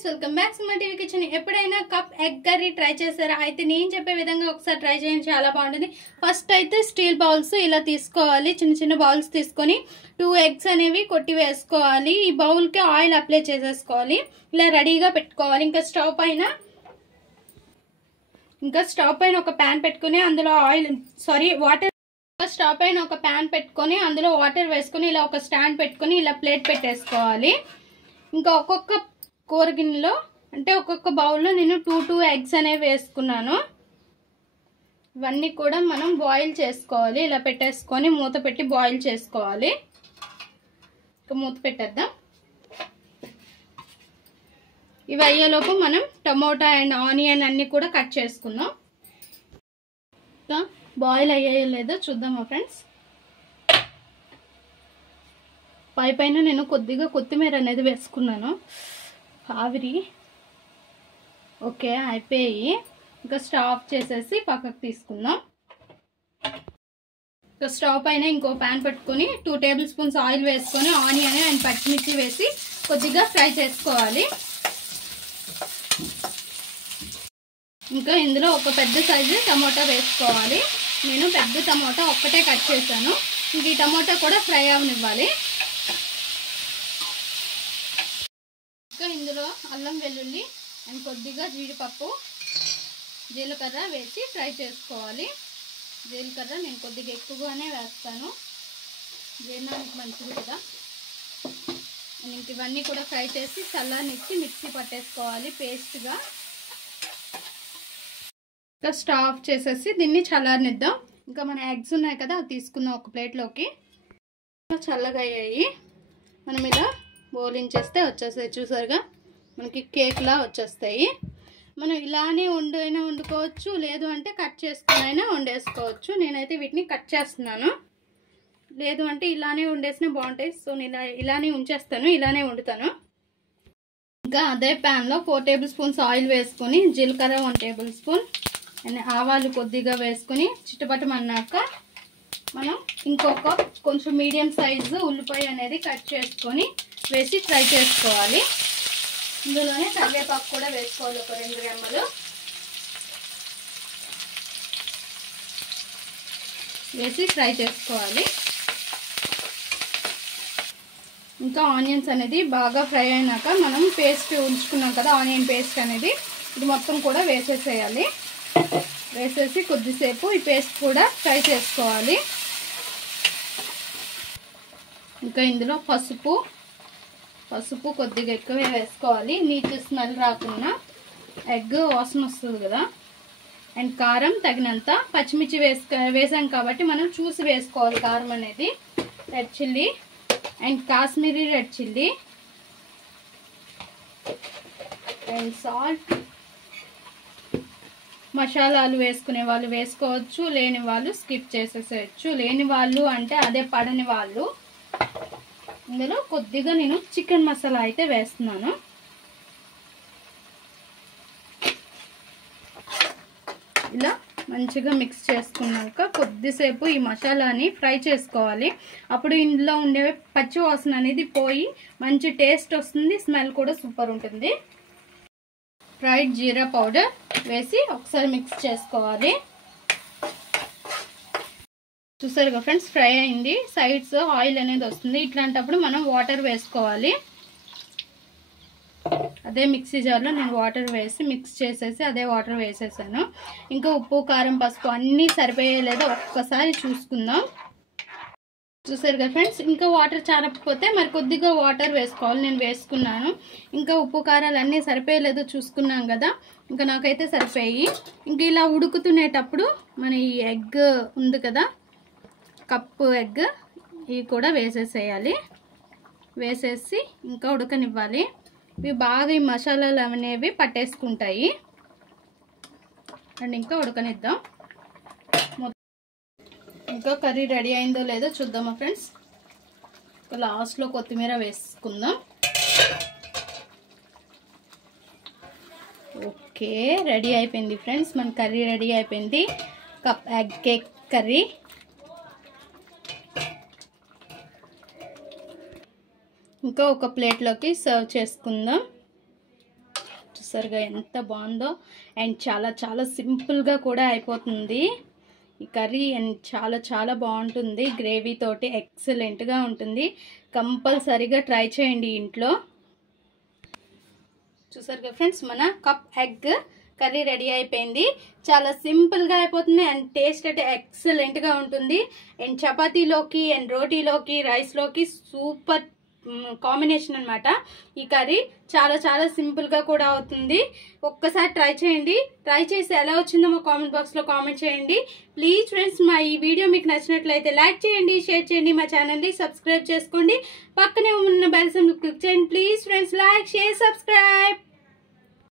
Friends welcome back to my TV kitchen. ఎప్పుడైనా cup egg curry try చేశారా? అయితే నేను చెప్పే విధంగా ఒకసారి ట్రై చేయండి, చాలా బాగుంటుంది. ఫస్ట్ అయితే స్టీల్ బౌల్స్ ఇలా తీసుకోవాలి. చిన్న చిన్న బౌల్స్ తీసుకొని 2 eggs అనేవి కొట్టి వేసుకోవాలి. ఈ బౌల్కి ఆయిల్ అప్లై చేసేసుకోవాలి. ఇలా రెడీగా పెట్టుకోవాలి. ఇంకా స్టవ్ పైన ఒక ప్యాన్ పెట్టుకుని అందులో స్టవ్ పైన ఒక ప్యాన్ పెట్టుకొని అందులో వాటర్ వేసుకొని ఇలా ఒక స్టాండ్ పెట్టుకొని ఇలా ప్లేట్ పెట్టేసుకోవాలి. ఇంకా ఒక్కొక్క కూర గిన్నెలో అంటే ఒక్కొక్క బౌల్లో నేను 2 eggs అనేవి వేసుకున్నాను. ఇవన్నీ కూడా మనం బాయిల్ చేసుకోవాలి. ఇలా పెట్టేసుకొని మూత పెట్టి బాయిల్ చేసుకోవాలి. ఇంకా మూత పెట్టేద్దాం. ఇవి అయ్యేలోపు మనం టమోటా అండ్ ఆనియన్ అన్ని కూడా కట్ చేసుకుందాం. ఇంకా బాయిల్ అయ్యాయో లేదో చూద్దామా ఫ్రెండ్స్. పైన నేను కొద్దిగా కొత్తిమీర అనేది వేసుకున్నాను. ఆవిరి ఓకే అయిపోయి ఇంకా స్టవ్ ఆఫ్ చేసేసి పక్కకు తీసుకుందాం. ఇంకా స్టవ్ పైన ఇంకో ప్యాన్ పెట్టుకొని 2 tablespoons ఆయిల్ వేసుకొని ఆనియన్ అండ్ పచ్చిమిర్చి వేసి కొద్దిగా ఫ్రై చేసుకోవాలి. ఇంకా ఇందులో ఒక పెద్ద సైజు టమోటా వేసుకోవాలి. నేను పెద్ద టమోటా ఒక్కటే కట్ చేశాను. ఇంక ఈ టమోటా కూడా ఫ్రై అవనివ్వాలి. ఇంకా ఇందులో అల్లం వెల్లుల్లి అండ్ కొద్దిగా జీడిపప్పు జీలకర్ర వేసి ఫ్రై చేసుకోవాలి. జీలకర్ర నేను కొద్దిగా ఎక్కువగానే వేస్తాను, జీర్ణానికి మంచిది కదా. ఇంక ఇవన్నీ కూడా ఫ్రై చేసి చల్లనిచ్చి మిక్సీ పట్టేసుకోవాలి పేస్ట్గా. ఇంకా స్టవ్ ఆఫ్ చేసేసి దీన్ని చల్లారనిద్దాం. ఇంకా మన ఎగ్స్ ఉన్నాయి కదా అవి తీసుకుందాం ఒక ప్లేట్లోకి. చల్లగా అయ్యాయి. మనం ఇలా బౌలించేస్తే వచ్చేస్తాయి. చూసారుగా మనకి కేక్లా వచ్చేస్తాయి. మనం ఇలానే వండుకోవచ్చు, లేదు అంటే కట్ చేసుకుని అయినా వండేసుకోవచ్చు. నేనైతే వీటిని కట్ చేస్తున్నాను. లేదు అంటే ఇలానే వండేసినా బాగుంటాయి. సో నేను ఇలానే ఉంచేస్తాను, ఇలానే వండుతాను. ఇంకా అదే ప్యాన్లో 4 tablespoons ఆయిల్ వేసుకొని జీలకర్ర 1 tablespoon అండ్ ఆవాలు కొద్దిగా వేసుకొని చిటపటమన్నాక మనం ఇంకొక కొంచెం మీడియం సైజు ఉల్లిపాయ అనేది కట్ చేసుకొని వేసి ఫ్రై చేసుకోవాలి. ఇందులోనే కరివేపాకు కూడా వేసుకోవాలి, ఒక 2 రెమ్మలు వేసి ఫ్రై చేసుకోవాలి. ఇంకా ఆనియన్స్ అనేది బాగా ఫ్రై అయినాక మనం పేస్ట్ ఉంచుకున్నాం కదా ఆనియన్ పేస్ట్ అనేది ఇది మొత్తం కూడా వేసేసేయాలి. వేసేసి కొద్దిసేపు ఈ పేస్ట్ కూడా ఫ్రై చేసుకోవాలి. ఇంకా ఇందులో పసుపు కొద్దిగా ఎక్కువే వేసుకోవాలి, నీచు స్మెల్ రాకుండా. ఎగ్ వాసన వస్తుంది కదా. అండ్ కారం తగినంత. పచ్చిమిర్చి వేసాం కాబట్టి మనం చూసి వేసుకోవాలి కారం అనేది. Red chilli and Kashmiri red chilli and salt. మసాలాలు వేసుకునే వాళ్ళు వేసుకోవచ్చు, లేని వాళ్ళు స్కిప్ చేసేసేయచ్చు. లేని వాళ్ళు అంటే అదే పడని వాళ్ళు. ఇందులో కొద్దిగా నేను చికెన్ మసాలా అయితే వేస్తున్నాను. ఇలా మంచిగా మిక్స్ చేసుకున్నాక కొద్దిసేపు ఈ మసాలాని ఫ్రై చేసుకోవాలి. అప్పుడు ఇందులో ఉండే పచ్చి వాసన అనేది పోయి మంచి టేస్ట్ వస్తుంది, స్మెల్ కూడా సూపర్ ఉంటుంది. ఫ్రైడ్ జీరా పౌడర్ వేసి ఒకసారి మిక్స్ చేసుకోవాలి. చూసారుగా ఫ్రెండ్స్ ఫ్రై అయింది, సైడ్స్ ఆయిల్ అనేది వస్తుంది. ఇట్లాంటప్పుడు మనం వాటర్ వేసుకోవాలి. అదే మిక్సీ జార్లో నేను వాటర్ వేసి మిక్స్ చేసేసి అదే వాటర్ వేసేసాను. ఇంకా ఉప్పు కారం పసుపు అన్నీ సరిపోయేలేదో ఒక్కసారి చూసుకుందాం. చూసారుగా ఫ్రెండ్స్ ఇంకా వాటర్ చాలకపోతే మరి కొద్దిగా వాటర్ వేసుకోవాలి. నేను వేసుకున్నాను. ఇంకా ఉప్పు కారాలు అన్నీ సరిపోయలేదో చూసుకున్నాం కదా. ఇంకా నాకైతే సరిపోయి. ఇంక ఇలా ఉడుకుతునేటప్పుడు మన ఈ ఎగ్ ఉంది కదా, కప్పు ఎగ్, ఇవి కూడా వేసేసేయాలి. వేసేసి ఇంకా ఉడకనివ్వాలి. ఇవి బాగా ఈ మసాలాలు అనేవి పట్టేసుకుంటాయి. అండ్ ఇంకా ఉడకనిద్దాం. ఇంకా కర్రీ రెడీ అయిందో లేదో చూద్దామా ఫ్రెండ్స్. లాస్ట్లో కొత్తిమీర వేసుకుందాం. ఓకే రెడీ అయిపోయింది ఫ్రెండ్స్, మన కర్రీ రెడీ అయిపోయింది. Cup egg cake curry. ఇంకా ఒక ప్లేట్లోకి సర్వ్ చేసుకుందాం. చూసారుగా ఎంత బాగుందో. అండ్ చాలా చాలా సింపుల్గా కూడా అయిపోతుంది ఈ కర్రీ. అండ్ చాలా చాలా బాగుంటుంది, గ్రేవీ తోటి ఎక్సలెంట్గా ఉంటుంది. కంపల్సరీగా ట్రై చేయండి ఇంట్లో. చూసారుగా ఫ్రెండ్స్, మన కప్ ఎగ్ కర్రీ రెడీ అయిపోయింది. చాలా సింపుల్గా అయిపోతుంది అండ్ టేస్ట్ అయితే ఎక్సలెంట్గా ఉంటుంది. అండ్ చపాతీలోకి అండ్ రోటీలోకి రైస్లోకి సూపర్ కాంబినేషన్ అనమాట ఈ కర్రీ. చాలా చాలా సింపుల్గా కూడా అవుతుంది. ఒక్కసారి ట్రై చేయండి. ట్రై చేసి ఎలా వచ్చిందో మా కామెంట్ బాక్స్లో కామెంట్ చేయండి. ప్లీజ్ ఫ్రెండ్స్, మా ఈ వీడియో మీకు నచ్చినట్లయితే లైక్ చేయండి, షేర్ చేయండి, మా ఛానల్ని సబ్స్క్రైబ్ చేసుకోండి. పక్కనే ఉన్న బెల్ సింబల్ క్లిక్ చేయండి. Please friends, like, share, subscribe.